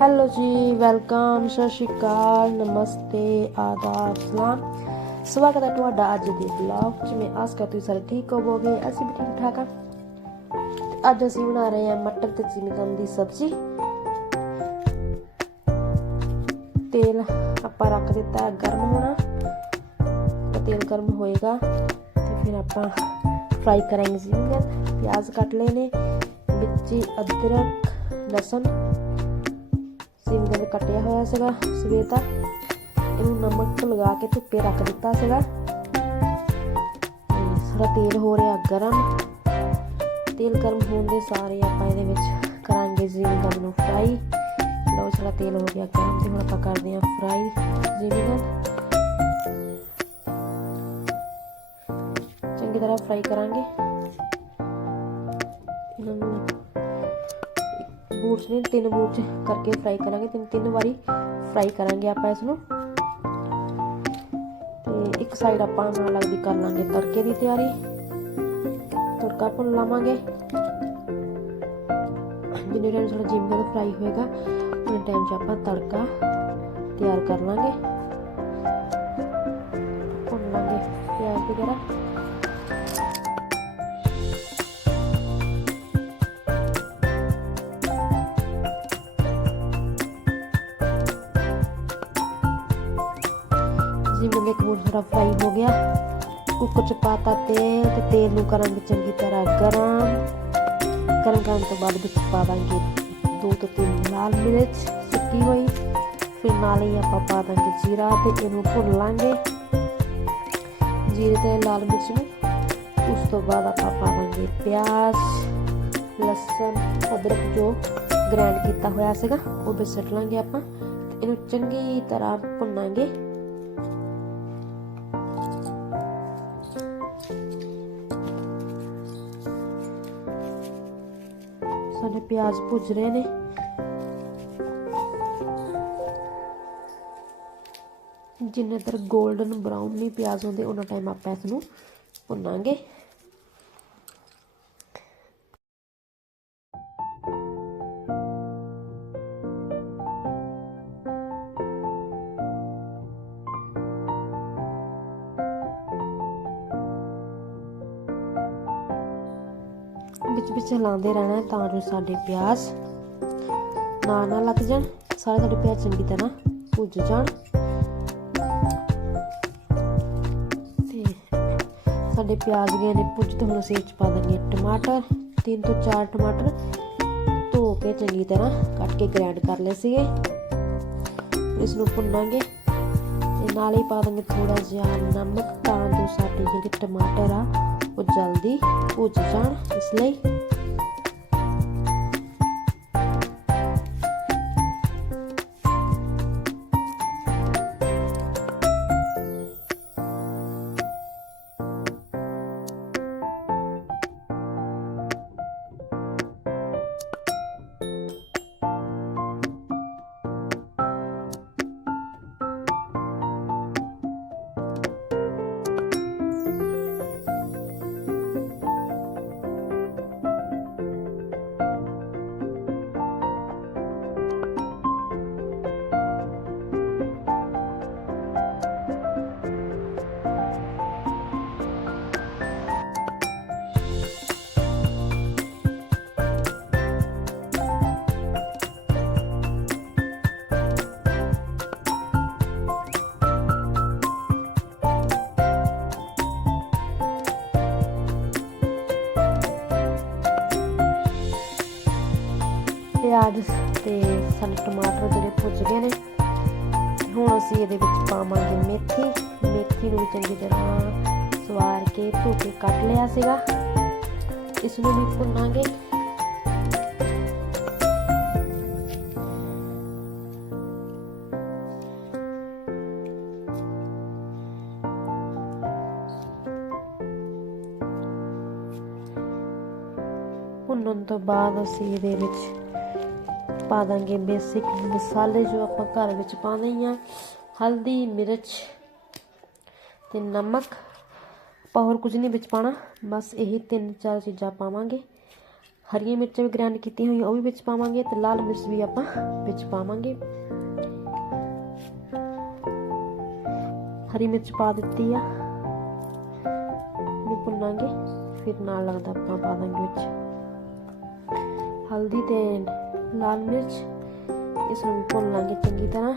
Hello ਜੀ welcome ਸਤਿ ਸ਼੍ਰੀ ਅਕਾਲ, ਨਮਸਤੇ, ਆਦਾਬ, ਸਲਾਮ। ਸਵਾਗਤ ਹੈ ਤੁਹਾਡਾ ਅੱਜ ਦੇ ਵਲੌਗ 'ਚ। ਮੈਂ ਆਸ ਕਰਦੀ ਸਾਰੇ ਠੀਕ ਹੋਵੋਗੇ, ਅਸੀਂ ਵੀ ਠੀਕ ਠਾਕ ਹਾਂ ਅੱਜ ਅਸੀਂ ਬਣਾ ਰਹੇ ਹਾਂ ਮਟਰ ਤੇ ਚਿਕਨ ਦੀ ਸਬਜ਼ੀ। ਤੇਲ ਆਪਾਂ ਰੱਖ ਦਿੱਤਾ ਗਰਮ ਹੋਣਾ। ਤੇਲ ਗਰਮ ਹੋਏਗਾ। ਤੇ ਫਿਰ ਆਪਾਂ ਫਰਾਈ ਕਰਾਂਗੇ ਚਿਕਨ ਪਿਆਜ਼ ਕੱਟ ਲਏ ਨੇ, ਵਿੱਚ ਅਦਰਕ, ਲਸਣ। ਸਿੰਗਲ ਕੱਟਿਆ ਹੋਇਆ ਸੀਗਾ ਸਵੇਰ ਤੱਕ ਇਹਨੂੰ ਨਮਕ ਲਗਾ ਕੇ ਧੁੱਪੇ ਰੱਖ ਦਿੱਤਾ ਸੀਗਾ। ਤੇ ਤੇਲ ਹੋ ਰਿਹਾ ਗਰਮ। ਤੇਲ ਗਰਮ ਹੋਣ ਦੇ ਸਾਰੇ ਆਪਾਂ ਇਹਦੇ ਵਿੱਚ ਕਰਾਂਗੇ ਜ਼ਿੰਗਲ ਨੂੰ ਫਰਾਈ ਲਓ ਸਾਡਾ ਤੇਲ ਹੋ ਗਿਆ ਗਰਮ ਤੇ ਹੁਣ ਆਪਾਂ ਕਰਦੇ ਹਾਂ ਫਰਾਈ ਜ਼ਿੰਗਲ ਚੰਗੀ ਤਰ੍ਹਾਂ ਫਰਾਈ ਕਰਾਂਗੇ। ਇਹਨਾਂ ਨੂੰ ਬੂਟਸ ਨੇ ਤਿੰਨ ਬੂਟਸ ਕਰਕੇ ਫਰਾਈ ਕਰਾਂਗੇ, ਤਿੰਨ ਤਿੰਨ ਵਾਰੀ ਫਰਾਈ ਕਰਾਂਗੇ ਆਪਾਂ ਇਸ ਨੂੰ ਤੇ ਇੱਕ ਸਾਈਡ ਆਪਾਂ ਨਾਲ ਲੱਗਦੀ ਕਰ ਲਾਂਗੇ ਤੜਕੇ ਦੀ ਤਿਆਰੀ। ਤੜਕਾ ਭੁੰਨ ਲਾਵਾਂਗੇ। ਜਿੰਨੇ ਟਾਈਮ ਸਾਡਾ ਜਿੰਮ ਫਰਾਈ ਹੋਏਗਾ, ਉਨੇ ਟਾਈਮ 'ਚ ਆਪਾਂ ਤੜਕਾ ਤਿਆਰ ਕਰ ਲਾਂਗੇ। ਭੁੰਨ ਲਾਂਗੇ ਪਿਆਜ਼ ਵਗੈਰਾ। ਦੇ ਫਰਾਈ ਹੋ ਗਿਆ। ਕੁੱਕਰ ਚ ਪਾਤਾ ਤੇਲ ਤੇ ਤੇਲ ਨੂੰ ਕਰਾਂਗੇ ਚੰਗੀ ਤਰ੍ਹਾਂ ਗਰਮ। ਗਰਮ ਕਰਨ ਤੋਂ ਬਾਅਦ ਵਿੱਚ ਪਾ ਦੋ ਤੋਂ ਤਿੰਨ ਲਾਲ ਮਿਰਚ, ਸੁੱਕੀ ਹੋਈ। ਫਿਰ ਨਾਲ ਹੀ ਆਪਾਂ ਪਾ ਦਾਂਗੇ ਜੀਰਾ ਤੇ ਇਹਨੂੰ ਭੁੰਨ ਲਾਂਗੇ। ਜੀਰੇ ਤੇ ਲਾਲ ਮਿਰਚ ਨੂੰ। ਉਸ ਤੋਂ ਬਾਅਦ ਆਪਾਂ ਪਾਵਾਂਗੇ ਪਿਆਜ਼, ਲਸਣ, ਅਦਰਕ ਜੋ ਗ੍ਰਾਈਂਡ ਕੀਤਾ ਹੋਇਆ ਸੀਗਾ ਉਹ ਵਿੱਚ ਸੁੱਟ ਲਾਂਗੇ ਆਪਾਂ ਇਹਨੂੰ ਚੰਗੀ ਤਰ੍ਹਾਂ ਭੁੰਨਾਂਗੇ। ਸਾਡੇ ਪਿਆਜ਼ ਭੁੱਜ ਰਹੇ ਨੇ। ਜਿੰਨੇ ਤੱਕ 골ਡਨ ਬਰਾਊਨ ਨਹੀਂ ਪਿਆਜ਼ ਹੁੰਦੇ, ਉਹਨਾਂ ਟਾਈਮ ਆਪਾਂ ਇਸ ਨੂੰ ਭੁੰਨਾਂਗੇ। ਵਿੱਚ ਰਹਿਣਾ ਤਾਂ ਜੋ ਸਾਡੇ ਪਿਆਜ਼ ਨਾ ਨਾ ਲੱਗ ਜਾਣ। ਸਾਰੇ ਸਾਡੇ ਪਿਆਜ਼ ਚੰਗੀ ਤਰ੍ਹਾਂ ਭੁੱਜ ਜਾਣ। ਤੇ ਸਾਡੇ ਪਿਆਜ਼ ਗਏ ਨੇ ਭੁੱਜ ਤੇ ਹੁਣ ਅਸੀਂ ਇਹ ਪਾ ਦਾਂਗੇ ਟਮਾਟਰ। ਤਿੰਨ ਤੋਂ ਚਾਰ ਟਮਾਟਰ ਧੋ ਕੇ ਚੰਗੀ ਤਰ੍ਹਾਂ ਕੱਟ ਕੇ ਗ੍ਰਾਈਂਡ ਕਰ ਲਏ ਸੀਗੇ। ਇਸ ਨੂੰ ਭੁੰਨਾਂਗੇ ਤੇ ਨਾਲ ਹੀ ਪਾ ਦਾਂਗੇ ਥੋੜਾ ਜਿਹਾ ਨਮਕ ਤਾਂ ਜੋ ਸਾਡੇ ਜਿਹੜੇ ਟਮਾਟਰ ਆ ਉਹ ਜਲਦੀ ਭੁੱਜ ਜਾਣ ਇਸ ਲਈ ਪਿਆਜ਼ ਤੇ ਸਾਡੇ ਟਮਾਟਰ ਜਿਹੜੇ ਭੁੱਜ ਗਏ ਨੇ। ਹੁਣ ਅਸੀਂ ਇਹਦੇ ਵਿੱਚ ਪਾਵਾਂਗੇ ਮੇਥੀ। ਮੇਥੀ ਨੂੰ ਚੰਗੀ ਤਰ੍ਹਾਂ ਸਵਾਰ ਕੇ ਧੋ ਕੇ ਕੱਟ ਲਿਆ ਸੀਗਾ। ਇਸ ਨੂੰ ਵੀ ਭੁੰਨਾਂਗੇ। ਭੁੰਨਣ ਤੋਂ ਬਾਅਦ ਅਸੀਂ ਇਹਦੇ ਵਿੱਚ ਪਾ ਦਾਂਗੇ ਬੇਸਿਕ ਮਸਾਲੇ ਜੋ ਆਪਾਂ ਘਰ ਵਿੱਚ ਪਾਉਂਦੇ ਹੀ ਆ ਹਲਦੀ, ਮਿਰਚ ਤੇ ਨਮਕ। ਆਪਾਂ ਹੋਰ ਕੁਝ ਨਹੀਂ ਵਿੱਚ ਪਾਣਾ ਬਸ ਇਹੀ ਤਿੰਨ ਚਾਰ ਚੀਜ਼ਾਂ ਪਾਵਾਂਗੇ। ਹਰੀਆਂ ਮਿਰਚਾਂ ਵੀ ਗ੍ਰਾਈਂਡ ਕੀਤੀਆਂ ਹੋਈਆਂ, ਉਹ ਵੀ ਵਿੱਚ ਪਾਵਾਂਗੇ ਤੇ ਲਾਲ ਮਿਰਚ ਵੀ ਆਪਾਂ ਵਿੱਚ ਪਾਵਾਂਗੇ। ਹਰੀ ਮਿਰਚ ਪਾ ਦਿੱਤੀ ਆ। ਨੂੰ ਭੁੰਨਾਂਗੇ, ਫਿਰ ਨਾਲ ਲੱਗਦਾ ਆਪਾਂ ਪਾ ਦਾਂਗੇ ਵਿੱਚ। ਹਲਦੀ ਤੇ ਲਾਲ ਮਿਰਚ ਇਸ ਨੂੰ ਵੀ ਭੁੰਨ ਲਾਂਗੇ ਚੰਗੀ ਤਰ੍ਹਾਂ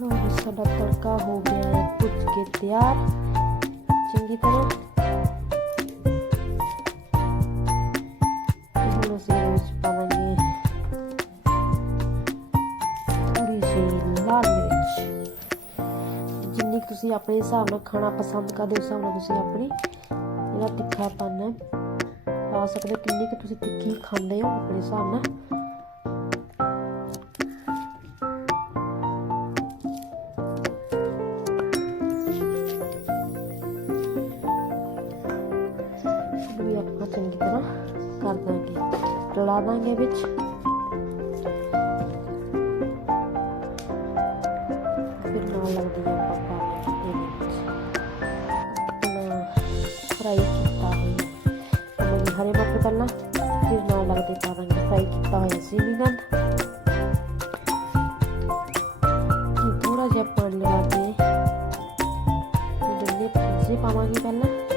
ਲਓ ਜੀ ਸਾਡਾ ਤੜਕਾ ਹੋ ਗਿਆ ਹੈ ਭੁੱਜ ਆਪਣੇ ਹਿਸਾਬ ਨਾਲ ਖਾਣਾ ਪਸੰਦ ਕਰਦੇ ਉਸ ਹਿਸਾਬ ਨਾਲ ਤੁਸੀਂ ਆਪਣੀ? ਜਿਹੜਾ ਤਿੱਖਾ ਪਾਣਾ ਪਾ ਸਕਦੇ ਕਿੰਨੀ ਕੁ ਤੁਸੀਂ ਤਿੱਖੀ ਖਾਂਦੇ ਹੋ ਆਪਣੇ ਹਿਸਾਬ ਨਾਲ? ਆਪਾਂ ਚੰਗੀ ਤਰ੍ਹਾਂ ਕਰ ਦਾਂਗੇ। ਰਲਾ ਦਾਂਗੇ ਵਿੱਚ। ਪਾਵਾਂਗੇ ਫਰਾਈ ਕੀਤਾ ਹੋਇਆ ਸੀਮੀਗੰਦ ਕਿ ਥੋੜਾ ਜਿਹਾ ਪਾਣੀ ਲਗਾ ਕੇ ਉਹਦੇ ਭੁੱਜੇ ਪਾਵਾਂਗੇ ਪਹਿਲਾਂ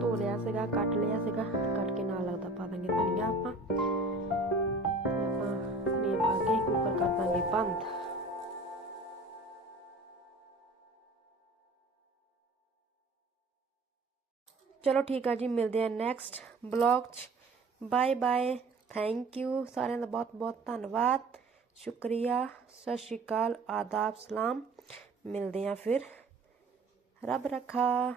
ਧੋ ਲਿਆ ਸੀਗਾ, ਕੱਟ ਲਿਆ ਸੀਗਾ, ਕੱਟ ਕੇ ਨਾਲ ਲੱਗਦਾ ਪਾ ਦਾਂਗੇ ਧਨੀਆ ਆਪਾਂ। ਤੇ ਆਪਾਂ ਧਨੀਆ ਪਾ ਕੇ ਕੁੱਕਰ ਕਰ ਦਾਂਗੇ ਬੰਦ। ਚਲੋ ਠੀਕ ਆ ਜੀ, ਮਿਲਦੇ ਆ ਨੈਕਸਟ ਬਲੌਗ 'ਚ। ਬਾਏ ਬਾਏ ਥੈਂਕ ਯੂ ਸਾਰਿਆਂ ਦਾ ਬਹੁਤ ਬਹੁਤ ਧੰਨਵਾਦ। ਸ਼ੁਕਰੀਆ, ਸਤਿ ਸ਼੍ਰੀ ਅਕਾਲ, ਆਦਾਬ, ਸਲਾਮ। ਮਿਲਦੇ ਹਾਂ ਫਿਰ। ਰੱਬ ਰੱਖਾ।